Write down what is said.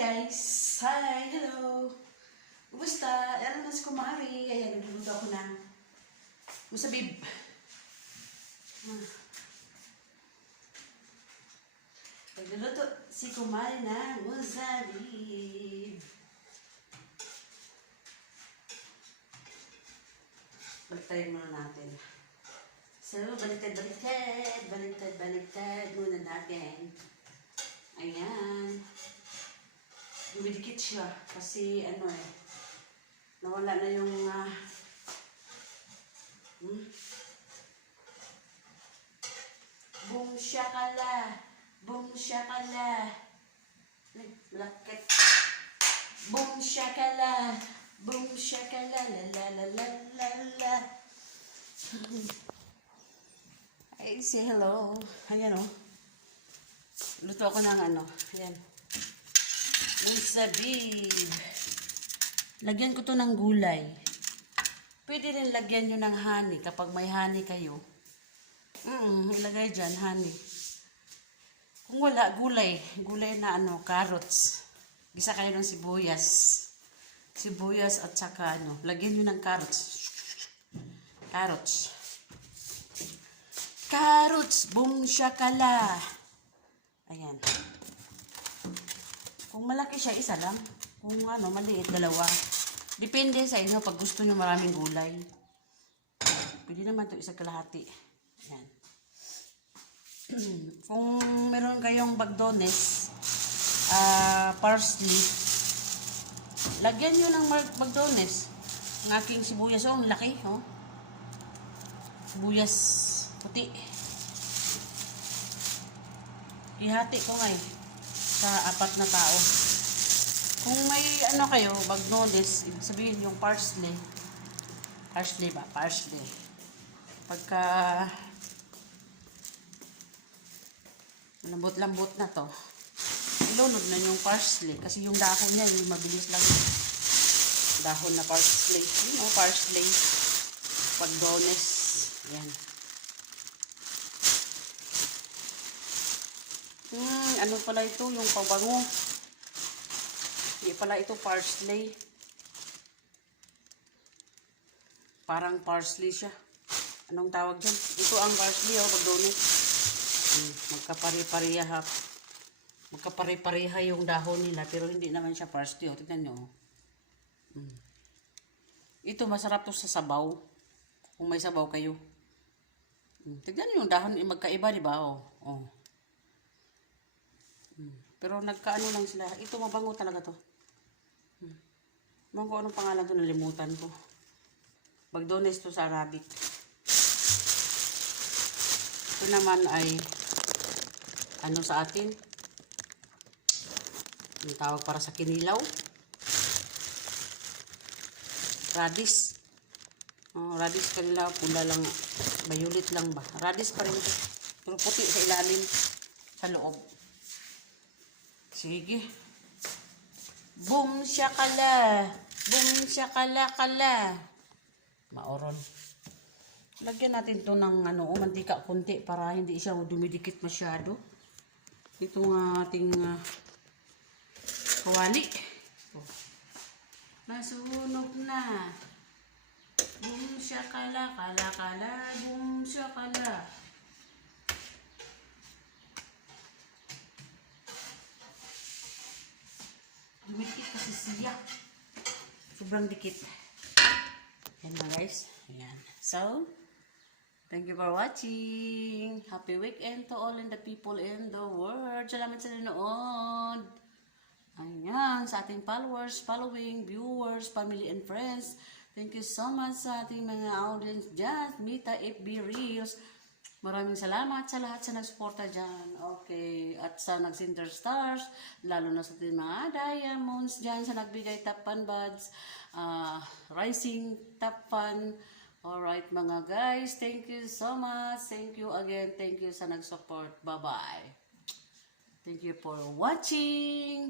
guys! Hi! Hello! Kumusta? Ano na si Kumari? Ayan, nagluluto ako ng musabib. Nagluluto si Kumari ng musabib. Baliktad muna natin. So, baliktad muna natin. Ayan. Dumidikit siya kasi nawala na yung boom shakala, boom shakala, lakit, boom shakala, boom shakala, la la la la la la. Ay, say hello. Ayan o. Luto ako ng ayan. Musabib. Lagyan ko to ng gulay. Pwede rin lagyan nyo ng honey kapag may honey kayo. Ilagay dyan, honey. Kung wala, gulay. Gulay na carrots. Gisa kayo ng sibuyas. Sibuyas at saka lagyan nyo ng carrots. Carrots. Carrots. Boom shakala. Ayan. Kung malaki siya, isa lang. Kung maliit, dalawa. Depende sa inyo pag gusto nyo maraming gulay. Pwede naman ito isa kalahati. Ayan. Kung meron kayong bagdones, parsley, lagyan nyo ng bagdones. Ang aking sibuyas, ang laki, sibuyas puti. Ihati ko sa 4 na tao. Kung may kayo, bagnones, ibig sabihin yung parsley. Parsley ba? Parsley. Pagka lambot-lambot na to, ilunod na yung parsley. Kasi yung dahon niya, mabilis lang. Dahon na parsley. Parsley. Bagnones. Yan. Ano pala ito? Yung pabango. Hindi pala ito parsley. Parang parsley siya. Anong tawag dyan? Ito ang parsley, bagdones. Magkapare-pareha. Magkapare-pareha yung dahon nila, pero hindi naman siya parsley. Tignan nyo. Ito, masarap to sa sabaw. Kung may sabaw kayo. Tignan nyo yung dahon, magkaiba, di ba? Pero nagkaano lang sila. Ito mabango talaga to. Kung anong pangalan to, nalimutan ko. Bagdones to sa Arabic. Ito naman ay sa atin. Yung tawag para sa kinilaw. Radish. Radish kanila, pula lang. Violet lang ba? Radish pa rin ito. Pero puti sa ilalim. Sa loob. Sige. Boom shakala. Boom shakala kala. Maoron. Lagyan natin to ng mantika konti para hindi siya dumidikit masyado. Itong ating kawali. Nasunog na. Boom shakala kala kala. Boom shakala. Dumikit kasi siya. Sobrang dikit. Ayan na guys. Ayan. So, thank you for watching. Happy weekend to all and the people in the world. Salamat sa nanood. Ayan. Sa ating followers, following, viewers, family and friends. Thank you so much sa ating mga audience dyan. Mita FB Reels. Maraming salamat sa lahat sa nagsuporta dyan. Okay. At sa nag-Cinder Stars, lalo na sa ating mga diamonds dyan sa nagbigay top fan buds, rising top fan. Alright mga guys, thank you so much. Thank you again. Thank you sa nag-support. Bye-bye. Thank you for watching.